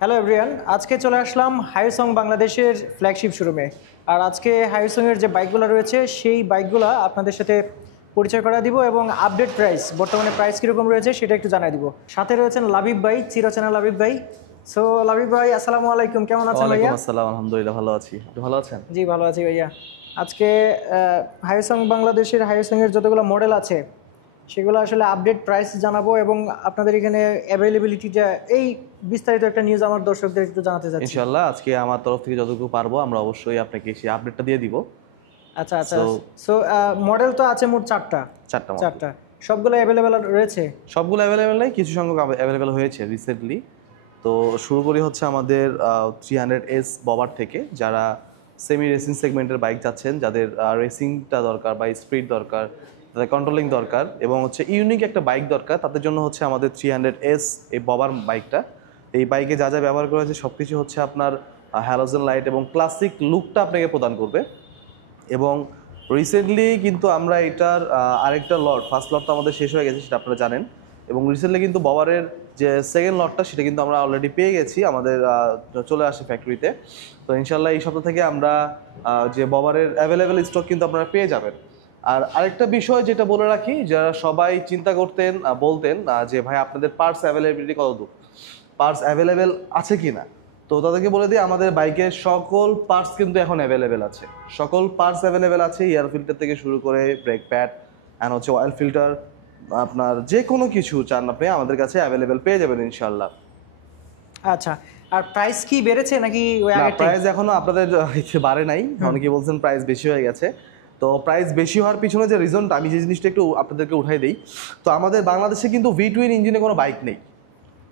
Hello everyone, আজকে চলে আসলাম হাইসং বাংলাদেশের ফ্ল্যাগশিপ শোরুমে। আর আজকে হাইসংয়ের যে বাইকগুলো রয়েছে সেই বাইকগুলো আপনাদের সাথে পরিচয় করা দিব এবং আপডেট প্রাইস, বর্তমানে প্রাইস কীরকম রয়েছে সেটা একটু জানাই দিব। সাথে রয়েছেন লাবিব ভাই, চিরচেনা লাবিব ভাই। সো লাবিব ভাই, আসসালামু আলাইকুম, কেমন আছেন ভাইয়া? আসসালাম, আলহামদুলিল্লাহ ভালো আছি। আপনি ভালো আছেন? জি ভালো আছি ভাইয়া। আজকে হাইসং বাংলাদেশের হাইসংয়ের যতগুলো মডেল আছে সেগুলো আসলে আপডেট প্রাইস জানাবো এবং আপনাদের এখানে অ্যাভেলেবিলিটিটা এই বিস্তারিত একটা নিউজ আমার দর্শকদের একটু জানাতে চাচ্ছি। ইনশাআল্লাহ আজকে আমার তরফ থেকে যতটুকু পারবো আমরা অবশ্যই আপনাকে সেই আপডেটটা দিয়ে দিব। আচ্ছা আচ্ছা। সো মডেল তো আছে মোট চারটা সবগুলো অ্যাভেলেবেল রয়েছে? সবগুলো অ্যাভেলেবেল নেই, কিছু সংখ্যক অ্যাভেলেবেল হয়েছে রিসেন্টলি। তো শুরু করি হচ্ছে আমাদের 300S ববার থেকে। যারা সেমি রেসিং সেগমেন্টের বাইক চাচ্ছেন, যাদের রেসিংটা দরকার বা স্পিড দরকার, তাদের কন্ট্রোলিং দরকার এবং হচ্ছে ইউনিক একটা বাইক দরকার, তাদের জন্য হচ্ছে আমাদের 300S এই ববার বাইকটা। এই বাইকে যা যা ব্যবহার করা হয়েছে সব কিছু হচ্ছে আপনার হ্যালোজেন লাইট এবং ক্লাসিক লুকটা আপনাকে প্রদান করবে। এবং রিসেন্টলি কিন্তু আমরা এটার আরেকটা লট, ফার্স্ট লট তো আমাদের শেষ হয়ে গেছে, সেটা আপনারা জানেন। এবং রিসেন্টলি কিন্তু ববারের যে সেকেন্ড লটটা সেটা কিন্তু আমরা অলরেডি পেয়ে গেছি, আমাদের চলে আসে ফ্যাক্টরিতে। তো ইনশাল্লাহ এই সপ্তাহ থেকে আমরা যে ববারের অ্যাভেলেবেল স্টক কিন্তু আপনারা পেয়ে যাবেন। আর আরেকটা বিষয় যেটা বলে রাখি, যারা সবাই চিন্তা করতেন, বলতেন যে ভাই আপনাদের পার্টস অ্যাভেলেবিলিটি কতদূর, পার্টস অ্যাভেলেবেল আছে কি না, তো তাদেরকে বলে দিই আমাদের বাইকের সকল পার্টস কিন্তু এখন অ্যাভেলেবেল আছে। সকল পার্টস অ্যাভেলেবেল আছে, এয়ার ফিল্টার থেকে শুরু করে ব্রেক প্যাড অ্যান্ড হচ্ছে অয়েল ফিল্টার, আপনার যে কোনো কিছু চান আপনি আমাদের কাছে অ্যাভেলেবেল পেয়ে যাবেন ইনশাল্লাহ। আচ্ছা, আর প্রাইস কি বেড়েছে নাকি ওই না, আগেরটাই? প্রাইস এখনো আপনাদের বাড়ে নাই। অনেকে বলছেন প্রাইস বেশি হয়ে গেছে। তো প্রাইস বেশি হওয়ার পিছনে যে রিজনটা, আমি যে জিনিসটা একটু আপনাদেরকে উঠাই দিই। তো আমাদের বাংলাদেশে কিন্তু V12 ইঞ্জিনে কোনো বাইক নেই,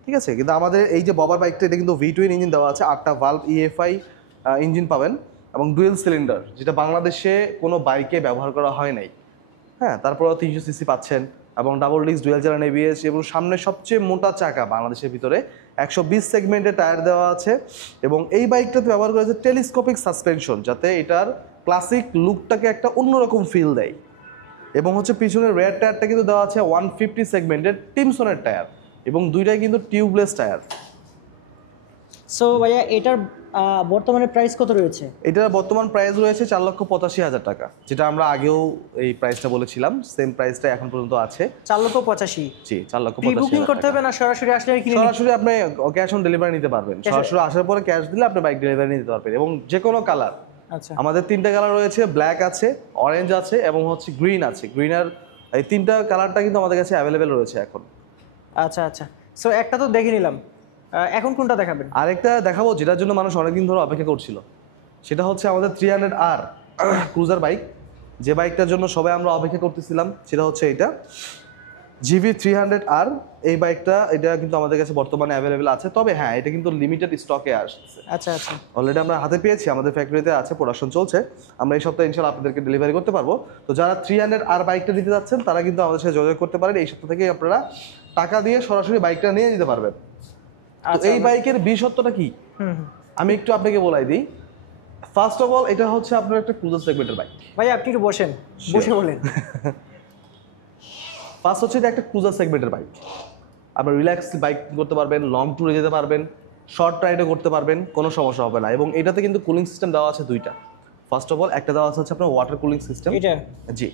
ঠিক আছে? কিন্তু আমাদের এই যে ববার বাইকটা, এটা কিন্তু V12 ইঞ্জিন দেওয়া আছে, 8টা ভালভ EFI ইঞ্জিন পাবেন এবং ডুয়েল সিলিন্ডার, যেটা বাংলাদেশে কোনো বাইকে ব্যবহার করা হয় নাই। হ্যাঁ, তারপরেও 300cc পাচ্ছেন এবং double disc dual channel ABS এবং সামনে সবচেয়ে মোটা চাকা বাংলাদেশের ভিতরে, 120 সেগমেন্টের টায়ার দেওয়া আছে। এবং এই বাইকটাতে ব্যবহার করা হয়েছে টেলিস্কোপিক সাসপেনশন, যাতে এটার ক্লাসিক লুকটাকে একটা অন্যরকম ফিল দেয়। এবং হচ্ছে পিছনের রেয়ার টায়ারটা কিন্তু দেওয়া আছে 150 সেগমেন্টের টিমসনের টায়ার এবং দুইটাই কিন্তু টিউবলেস টায়ার। সো ভাইয়া এটার বর্তমানে প্রাইস কত রয়েছে? এটার বর্তমান প্রাইস রয়েছে 4,85,000 টাকা, যেটা আমরা আগেও এই প্রাইসটা বলেছিলাম, সেম প্রাইসটা এখন পর্যন্ত আছে। 4,85,000? জি, বুকিং 4,85,000 করতে হবে না সরাসরি আসলে কিনে? সরাসরি আপনি ক্যাশ অন ডেলিভারি নিতে পারবেন। সরাসরি আসার পরে ক্যাশ দিলে আপনি বাইক ডেলিভারি নিতে পারবেন এবং যে কোনো কালার। আচ্ছা, আমাদের 3টা কালার রয়েছে, ব্ল্যাক আছে, অরেঞ্জ আছে এবং হচ্ছে গ্রিন আছে। গ্রিনার এই 3টা কালারটা কিন্তু আমাদের কাছে অ্যাভেলেবেল রয়েছে এখন। আচ্ছা আচ্ছা। সো একটা তো দেখে নিলাম, এখন কোনটা দেখাবেন? আরেকটা দেখাবো যেটার জন্য মানুষ অনেকদিন ধরে অপেক্ষা করছিল, সেটা হচ্ছে আমাদের 300R ক্রুজার বাইক। যে বাইকটার জন্য সবাই আমরা অপেক্ষা করতেছিলাম সেটা হচ্ছে এইটা GV 300R। এই বাইকটা, এটা কিন্তু আমাদের কাছে বর্তমানে অ্যাভেলেবেল আছে, তবে হ্যাঁ এটা কিন্তু লিমিটেড স্টকে আসছে। আচ্ছা আচ্ছা। অলরেডি আমরা হাতে পেয়েছি, আমাদের ফ্যাক্টরিতে আছে, প্রোডাকশন চলছে। আমরা এই সপ্তাহে ইনশাল্লাহ আপনাদেরকে ডেলিভারি করতে পারবো। তো যারা 300R বাইকটা দিতে যাচ্ছেন তারা কিন্তু আমাদের সাথে যোগাযোগ করতে পারেন। এই সপ্তাহ থেকে আপনারা টাকা দিয়ে সরাসরি বাইকটা নিয়ে নিতে পারবেন। তো এই বাইকের বিশেষত্বটা কি আমি একটু আপনাকে বলাই দিই। ফার্স্ট অফ অল, এটা হচ্ছে আপনার একটা ক্রুজার সেগমেন্টের বাইক। ভাই আপনি একটু বসেন, বসে বলেন। ফার্স্ট হচ্ছে এটা একটা ক্রুজার সেগমেন্টের বাইক। আপনার রিল্যাক্স বাইক করতে পারবেন, লং ট্যুরে যেতে পারবেন, শর্ট রাইডও করতে পারবেন, কোনো সমস্যা হবে না। এবং এটাতে কিন্তু কুলিং সিস্টেম দেওয়া আছে দুইটা। ফার্স্ট অফ অল একটা দেওয়া আছে হচ্ছে আপনার ওয়াটার কুলিং সিস্টেম, এটা জি,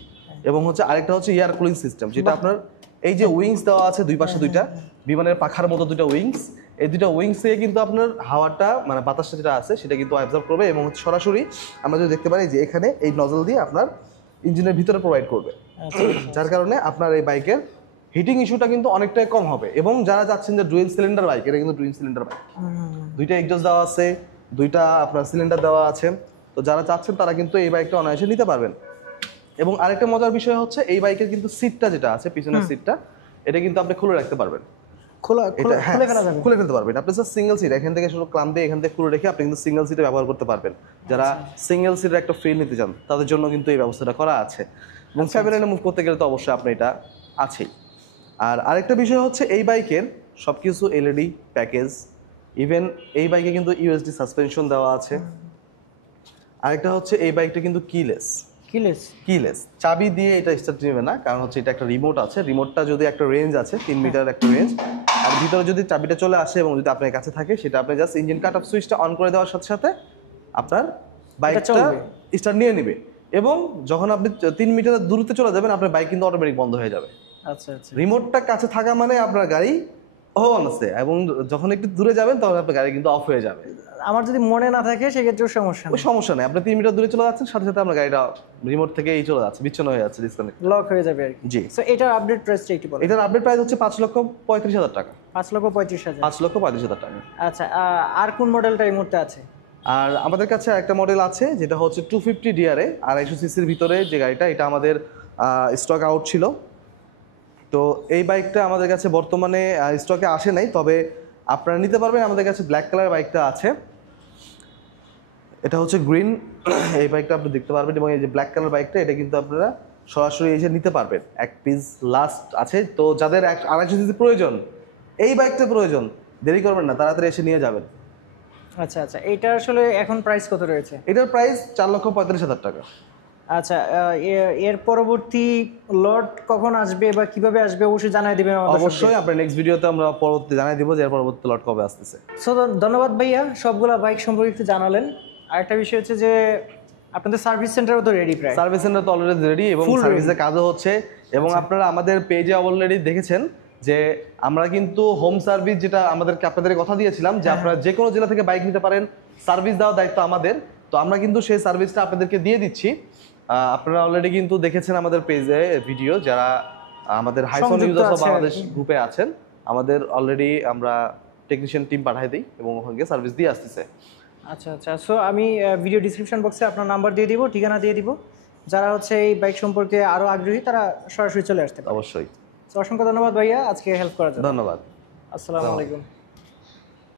এবং হচ্ছে আরেকটা হচ্ছে এয়ার কুলিং সিস্টেম, যেটা আপনার এই যে উইংস দেওয়া আছে দুই পাশে দুইটা বিমানের পাখার মতো দুইটা উইংস, এই দুইটা উইংস থেকে কিন্তু আপনার হাওয়াটা, মানে বাতাসটা যেটা আছে সেটা কিন্তু অ্যাবজর্ব করবে এবং হচ্ছে সরাসরি আমরা যদি দেখতে পারি যে এখানে এই নজল দিয়ে আপনার ইঞ্জিনের ভিতরে প্রোভাইড করবে, যার কারণে আপনার এই বাইকের হিটিং ইস্যুটা কিন্তু অনেকটাই কম হবে। এবং যারা যাচ্ছেন যে ডুয়েল সিলিন্ডার বাইক, এটা কিন্তু ডুয়েল সিলিন্ডার বাইক, দুইটা এক্সজস্ট দেওয়া আছে, দুইটা আপনার সিলিন্ডার দেওয়া আছে। তো যারা চাচ্ছেন তারা কিন্তু এই বাইকটা অনায়াসে নিতে পারবেন। এবং আরেকটা মজার বিষয় হচ্ছে এই বাইকের কিন্তু সিটটা যেটা আছে, পিছনের সিটটা, এটা কিন্তু আপনি খুলে রাখতে পারবেন। খুলে ফেলতে পারবেন আপনি। স্যার সিঙ্গেল সিট, এখান থেকে শুধু ক্লাম দিয়ে এখান থেকে খুলে রেখে আপনি কিন্তু সিঙ্গেল সিটে ব্যবহার করতে পারবেন। যারা সিঙ্গেল সিটের একটা ফিল নিতে চান তাদের জন্য কিন্তু এই ব্যবস্থাটা করা আছে। এবং ফ্যামিলি মুভ করতে গেলে তো অবশ্যই আপনি এটা আছেই। আর আরেকটা বিষয় হচ্ছে এই বাইকের সব কিছু LED প্যাকেজ, ইভেন এই বাইকে কিন্তু USB সাসপেনশন দেওয়া আছে। আরেকটা হচ্ছে এই বাইকটা কিন্তু কিলেস, চাবি দিয়ে এটা স্টার্ট নেবে না, কারণ হচ্ছে এটা একটা রিমোট আছে। রিমোটটা যদি একটা রেঞ্জ আছে 3 মিটার একটা রেঞ্জ, আর ভিতরে যদি চাবিটা চলে আসে এবং যদি আপনার কাছে থাকে, সেটা আপনি জাস্ট ইঞ্জিন কাট অফ সুইচটা অন করে দেওয়ার সাথে সাথে আপনার বাইকটা চলবে। স্টার্ট নিয়ে নেবে, এবং যখন আপনি 3 মিটার দূরত্বে চলে যাবেন আপনার বাইক কিন্তু অটোমেটিক বন্ধ হয়ে যাবে। আচ্ছা আচ্ছা। রিমোটটা কাছে থাকা মানে আপনার গাড়ি অন আছে, এবং যখন একটু দূরে যাবেন তখন আপনার গাড়ি কিন্তু অফ হয়ে যাবে। আমার যদি মনে না থাকে সেক্ষেত্রে সমস্যা ওই নেই, সমস্যা নেই, আপনি 3 মিটার দূরে চলে যাচ্ছেন সাথে সাথে আপনার গাড়িটা রিমোট থেকেই চলে যাচ্ছে, বিচ্ছিন্ন হয়ে যাচ্ছে, ডিসকানেক্ট। লক হয়ে যাবে আর কি। জি। সো এটার আপডেট প্রাইসটা একটু বলেন। এটার আপডেট প্রাইস হচ্ছে 5,35,000 টাকা। 5,35,000। 5,35,000 টাকা। আচ্ছা, আর কোন মডেলটা এই মুহূর্তে আছে? আর আমাদের কাছে একটা মডেল আছে যেটা হচ্ছে 250 ডিআরএ 250 সিসির ভিতরে যে গাড়িটা, এটা আমাদের স্টক আউট ছিল। তো এই বাইকটা আমাদের কাছে বর্তমানে স্টকে আসে নাই, তবে আপনারা নিতে পারবেন। আমাদের কাছে ব্ল্যাক কালার বাইকটা আছে, এটা হচ্ছে গ্রিন। এই বাইকটা আপনি দেখতে পারবেন, এবং এই যে ব্ল্যাক কালার বাইকটা এটা কিন্তু আপনারা সরাসরি এসে নিতে পারবেন। এক পিস লাস্ট আছে, তো যাদের 250 সিসি প্রয়োজন, এই বাইকটা প্রয়োজন, দেরি করবেন না, তাড়াতাড়ি এসে নিয়ে যাবেন। আচ্ছা আচ্ছা, এটা আসলে এখন প্রাইস কত রয়েছে? এটার প্রাইস 4,35,000 টাকা। আচ্ছা, এর পরবর্তী লট কখন আসবে বা কিভাবে আসবে অবশ্যই জানাই দিবেন আমাদের। অবশ্যই আপনার নেক্সট ভিডিওতে আমরা পরবর্তী জানাই দিব যে এর পরবর্তী লট কবে আসতেছে। সো ধন্যবাদ ভাইয়া, সবগুলা বাইক সম্পর্কে একটু জানালেন। আরেকটা বিষয় হচ্ছে যে আপনাদের সার্ভিস সেন্টারও তো রেডি প্রায়। সার্ভিস সেন্টার তো অলরেডি রেডি, এবং Full সার্ভিসের কাজও হচ্ছে, এবং আপনারা আমাদের পেজে অলরেডি দেখেছেন যে আমরা কিন্তু হোম সার্ভিস, যেটা আপনাদের কথা দিয়েছিলাম যে আপনারা যে কোনো জেলা থেকে বাইক নিতে পারেন, সার্ভিস দেওয়ার দায়িত্ব আমাদের। তো আমরা কিন্তু সেই সার্ভিসটা আপনাদেরকে দিয়ে দিচ্ছি। আপনারা অলরেডি কিন্তু দেখেছেন আমাদের পেজে ভিডিও, যারা আমাদের হাইসন ইউজার্স অফ বাংলাদেশ গ্রুপে আছেন, আমাদের অলরেডি আমরা টেকনিশিয়ান টিম পাঠাই দিই এবং ওখানে সার্ভিস দিয়ে আসতেছে। আচ্ছা আচ্ছা, সো আমি ভিডিও ডিসক্রিপশন বক্সে আপনার নাম্বার দিয়ে দিব, ঠিকানা দিয়ে দিব। যারা হচ্ছে এই বাইক সম্পর্কে আরো আগ্রহী তারা সরাসরি চলে আসতে পারে। অবশ্যই। তো অসংখ্য ধন্যবাদ ভাইয়া আজকে হেল্প করার জন্য। ধন্যবাদ। আসসালামু আলাইকুম।